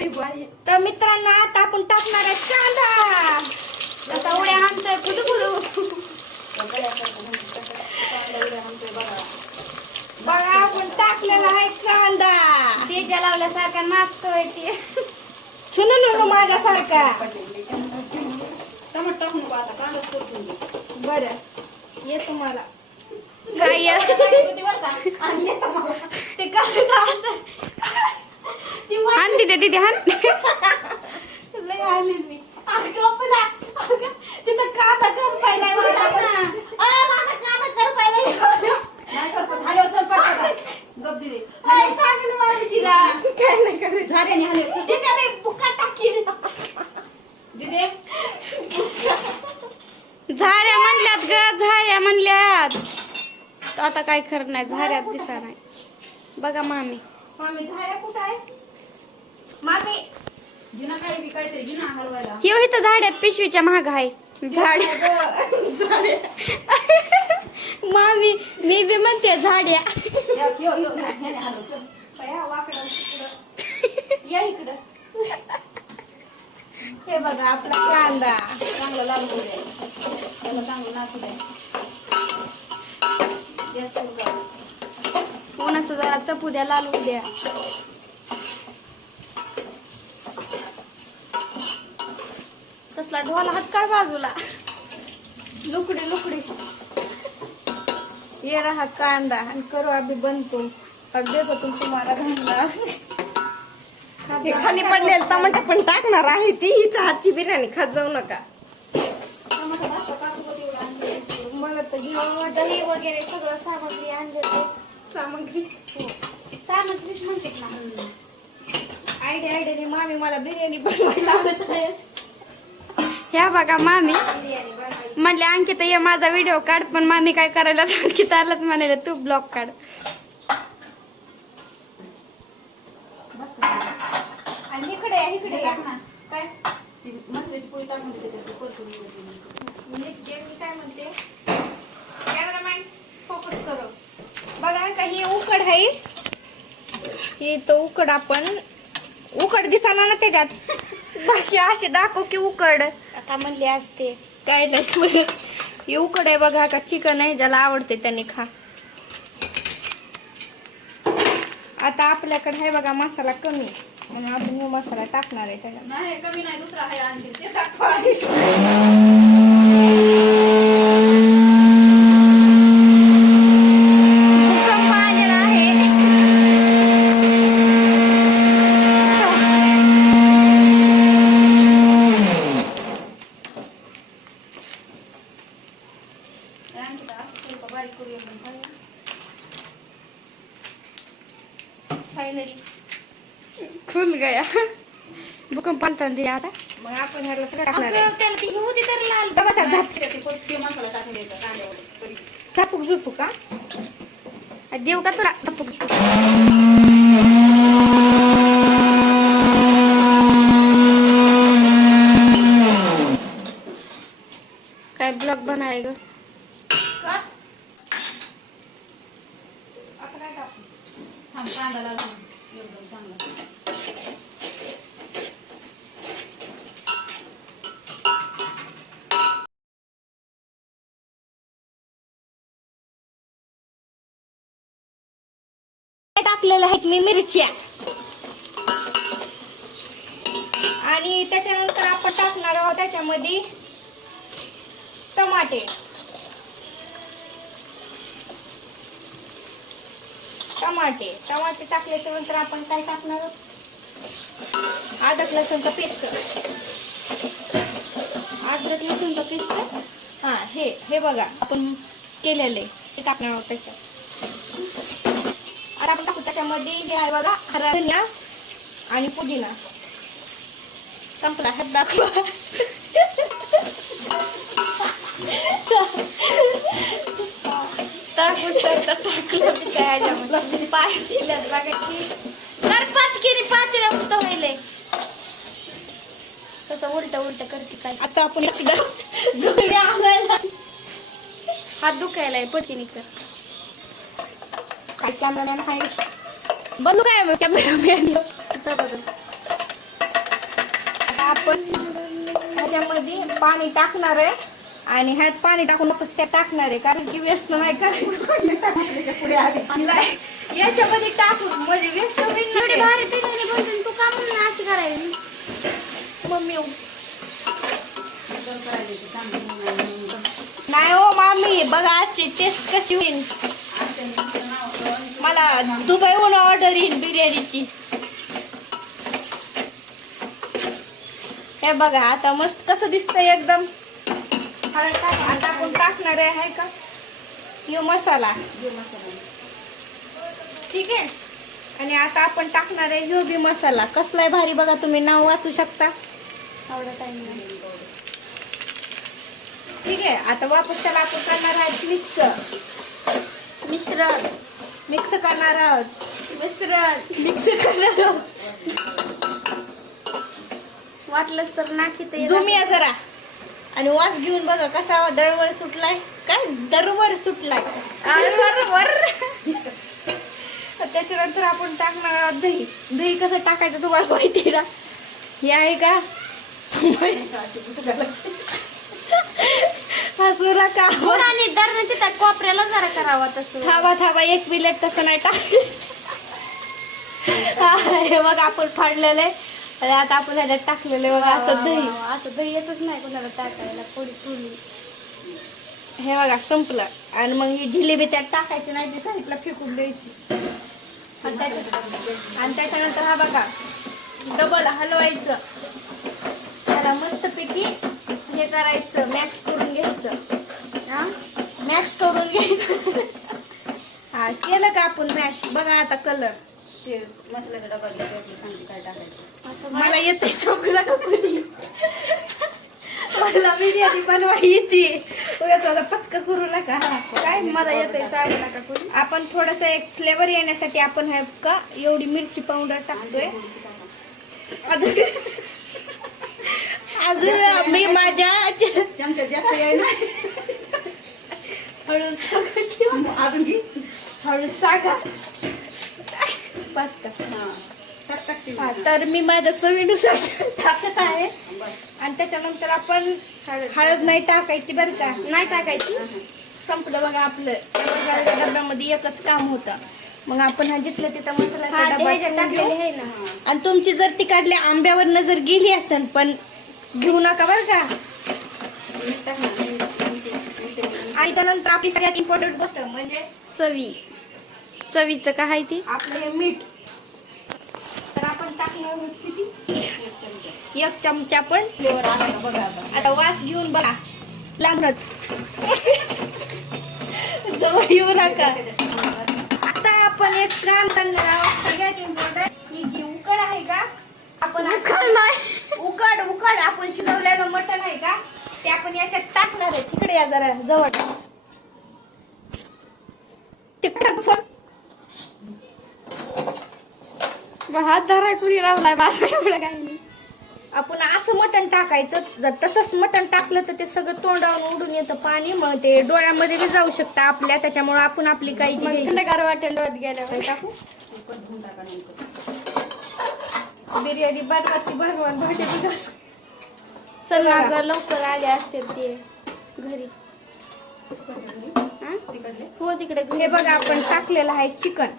तर मित्रांनो आता आपण टाकणार आहे कांदा. आता उड्या हाणतोय फुटू बघा आपण टाकलेला आहे कांदा. तेजा लावल्यासारखा नाचतोय ते सुनू माझ्यासारखा. टमाटर टाकून आता कांदा परतून घे. बरं ये तुम्हाला काय ते कांदा हाणते ते तिथे हाणते लय हाणले मी. तिथं कांदा करपायला झाड्या म्हणल्यात ग झाड्या म्हणल्यात. आता काय खरं नाही झाड्यात दिसा नाही. बघा मामी मामी झाड्या कुठं आहे मामी. जिना काही बी काहीतरी जिना हलवायला ह्यो इथं झाड्यात पिशवीच्या महाग आहे झाड. मामी मी बी म्हणते झाड्या. या इकडं. हे बघा आपला कांदा चांगला लाल होऊ द्या. त्याला चांगलं नाचू द्या. जास्त कोणाचं जरा तपू द्या लाल होऊ द्या. कसला ढोला हात काय बाजूला लुकडे लुकडे. ये रहा कांदा आणि करू अभी बनतो. देतो तुम्हाला घालला खाली पडलेलं टमाटर पण टाकणार आहे. ती हिच्या हातची बिर्याणी खात जाऊ नका. मला तर जेव्हा दही वगैरे सगळं सामग्री आणले सामग्री सामग्रीच म्हणते ना. आयडियाने मामी मला बिर्याणी बनवायला लावत आहे. ह्या बघा मामी म्हणले अंकिता ये माझा व्हिडिओ काढ. पण मामी काय करायला अंकितालाच म्हणाले तू ब्लॉग काढ. आणि इकडे इकडे काय मसाल्याची पोळी टाकून देते परतून मी काय म्हणते कॅमेरामॅन फोकस करो. बघा का ही उकड आहे. ही तो उकड आपण उकड दिसाना ना त्याच्यात. बाकी असे दाखव की उकड आता म्हणले असते काय नाही. ही उकड आहे बघा का चिकन आहे ज्याला आवडते त्यांनी खा. आता आपल्याकडे आहे बघा मसाला कमी म्हणून आपण हा मसाला टाकणार आहे त्याच्यात. नाही कमी नाही दुसरा आहे आणखी ते टाकतो. भूकंप आलेला आहे. फायनली खुल गया. भूकंप आलता ना आता. मग आपण ह्याला सगळं टाकणार आहे. त्याला ती होती तर लाल बघा झाप ते मसाला टाकून द्यायचा कांद्यावर. झापूक झुपू का देऊ का तुला झापूक. काय ब्लॉग बनाय ग कांदा लागून एकदम चांगला. टाकलेल्या आहेत मी मिरच्या. आणि त्याच्यानंतर आपण टाकणार आहोत त्याच्यामध्ये टमाटे. टमाटे टमाटे टाकल्याच्या नंतर आपण काय टाकणार आहोत अद्रक लसूणचा पेस्ट. अद्रक लसूणचा पेस्ट हा हे बघा आपण केलेले ते टाकणार आहोत त्याच्यात. आता आपण टाकू त्याच्यामध्ये हे आहे बघा हरा धनिया आणि पुदिना. संपला हात दाखवा. टाकलं काय पाय दिल्यात बघायची पातकिरी पातीला उलट व्हायलंय तसं उलट उलट करते काय. आता आपण हात दुखायलाय पटकीने कर. काय कॅमेरामॅन आहे बनू काय कॅमेरामॅन जबरदस्त. पाणी टाकणार आहे आणि ह्यात पाणी टाकून वापस त्या टाकणार आहे, कारण की वेस्ट नाही करायचं पुढे आली याच्यामध्ये टाकून म्हणजे वेस्ट एवढी भारी पिठाने बनवून तू का म्हणून अशी करायची? मम्मी करायची चांगली नाही हो मामी, बघा आजची टेस्ट कशी होईल. मला दुबईहून ऑर्डर येईल बिर्याणीची. हे बघा आता मस्त कसं दिसतंय एकदम. आता आपण टाकणार आहे का यो मसाला, ठीक आहे. आणि आता आपण टाकणार आहे ह्यो बी मसाला. कसलाय भारी बघा, तुम्ही नाव वाचू शकता. एवढा टाइम नाही. ठीक आहे. आता वापस त्याला आपण करणार आहे मिश्रण मिक्स करणार आहोत. मिक्स करणार आहोत. वाटलंच तर नाकी ते झूम या जरा आणि वास घेऊन बघा कसा दरवर सुटलाय. काय दरवर सुटलाय दरवर. त्याच्यानंतर आपण टाकणार आहोत दही. दही कसं टाकायचं तुम्हाला माहिती ना, हे आहे का? हसू नका. आणि दर तिथं कोपऱ्याला जरा करावा तसं. थांबा 1 मिनिट, तसं नाही टाक. हे बघ आपण फाडलेलं आहे आणि आता आपण ह्याच्यात टाकलेलं आहे बघा असं दही. असं दही येतच नाही कोणाला टाकायला. थोडी हे बघा संपलं. आणि मग ही जिलेबी त्यात टाकायची नाही, ती साईडला फेकून द्यायची. आणि त्याच्यानंतर हा बघा डबल हलवायचं, त्याला मस्तपैकी हे करायचं, मॅश करून घ्यायचं. हा मॅश करून घ्यायचं. हा केलं का आपण मॅश. बघा आता कलर. ते मसाल्याचा डबा घेतला सांगते काय टाकायचं. मला येते सगळं का कोणी. मला बिर्याणी बनवा येते. पचका करू नका. काय मला येतंय सांगू नका कोणी. आपण थोडस एक फ्लेवर येण्यासाठी आपण हे का एवढी मिरची पावडर टाकतोय. अजून मी माझ्या चमचा जास्त यायला हळूच अजून घे. हळूच साखर पाच का. तर मी माझ्या चवीनुसार टाकत आहे. आणि त्याच्यानंतर आपण हळद नाही टाकायची बरं का. नाही टाकायची. संपलं बघा आपलं. त्या डब्यामध्ये एकच काम होतं. मग आपण हा जिथलं तिथं मसाला टाकलेले आहे ना. आणि तुमची जर तिकडल्या आंब्यावर नजर गेली असेल पण घेऊ नका बरं का. आणि त्यानंतर आपली सगळ्यात इम्पॉर्टंट गोष्ट म्हणजे चवीचं काय आहे ती. आपलं हे मीठ. तर आपण टाकणार आहोत किती, 1 चमचा. पण आता वास घेऊन बघा. लांबच जवळ येऊ नका. आता आपण एक काम करणार आहोत. सगळ्यात इम्पॉर्टंट ही जी उकड आहे का, आपण उकड आपण शिजवलेलं मटण आहे का ते आपण याच्यात टाकणार आहे. तिकडे या जरा जवळ. तिकडे हात धराय कुणी लावलाय बास एवढं काय नाही. आपण असं मटण टाकायचं. जर तसंच मटण टाकलं तर ते सगळं तोंडावरून उडून येतं पाणी, मग ते डोळ्यामध्ये बी जाऊ शकतं आपल्या. त्याच्यामुळे आपण आपली काळजी मग घ्यायची. थंडगार वाटेल डोळ्यात गेल्यावर. टाकू बिर्याणी बनवायची बनवून भांडे बिघास. चल ना ग, लवकर आले असतील ते घरी. हा? हो तिकडे घरी. हे बघा आपण टाकलेलं आहे चिकन.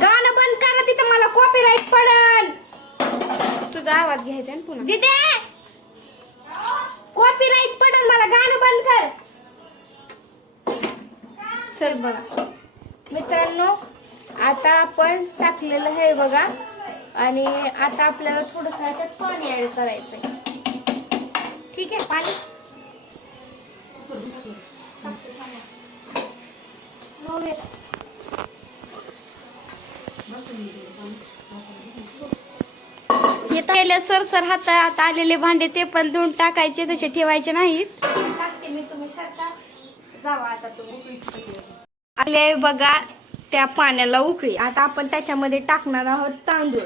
गाणं बंद करा, तिथं मला कॉपीराईट पडल. तुझा आवाज घ्यायचा ना पुन्हा. दिदे कॉपीराईट पडल, मला गाणं बंद कर. चल बघा मित्रांनो, आता आपण टाकलेलं आहे बघा. आणि आता आपल्याला थोडंसं ह्याच्यात पाणी ऍड करायचंय. ठीक आहे. पाणी नो वेस्ट. येता सर हातात आलेले भांडे ते पण धुवून टाकायचे, तसे ठेवायचे नाहीत. टाकते मी, तुम्ही सरका जावा. आता तुम्ही आले बघा त्या पाण्याला उकळी. आता आपण त्याच्यामध्ये टाकणार आहोत तांदूळ.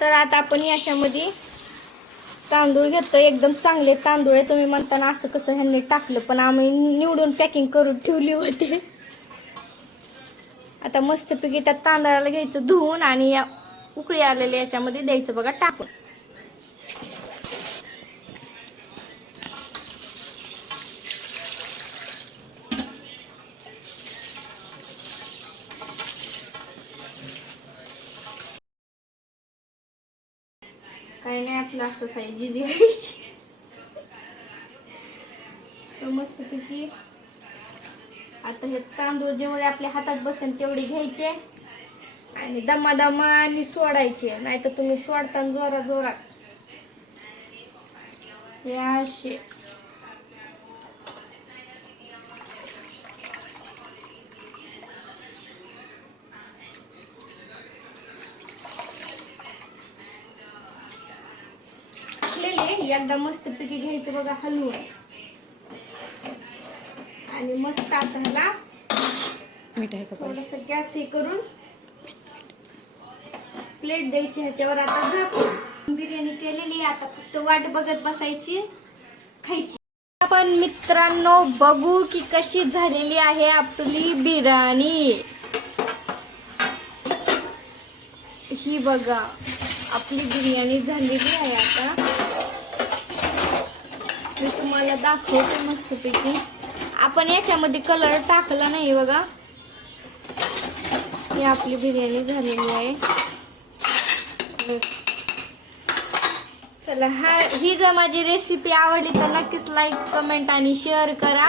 तर आता आपण याच्यामध्ये तांदूळ घेतो, एकदम चांगले तांदूळ आहे. तुम्ही म्हणताना असं कसं ह्यांनी टाकलं, पण आम्ही निवडून पॅकिंग करून ठेवली होती. आता मस्तपैकी त्या तांदळाला घ्यायचं धुवून आणि या उकळी आलेल्या याच्यामध्ये द्यायचं बघा टाकून. काही नाही, आपलं असंच आहे जिजी. तर मस्तपैकी आता हे तांदूळ जेवढे आपल्या हातात बसेल तेवढे घ्यायचे आणि दमादमाने सोडायचे, नाहीतर तुम्ही सोडताना जोरात जोरात हे असे. एकदा मस्तपैकी घ्यायचं बघा हलवून आणि मस्त आता ह्याला मीठ आहे का थोडस गॅस हे करून प्लेट द्यायची ह्याच्यावर. आता झाकून बिर्याणी केलेली, आता फक्त वाट बघत बसायची, खायची. आपण मित्रांनो बघू की कशी झालेली आहे आपली बिर्याणी. ही बघा आपली बिर्याणी झालेली आहे. आता मी तुम्हाला दाखवते मस्तपैकी. आपण याच्यामध्ये कलर टाकला नाही बघा. ही आपली बिर्याणी झालेली आहे. चला, ही जर माझी रेसिपी आवडली तर नक्कीच लाईक, कमेंट आणि शेअर करा.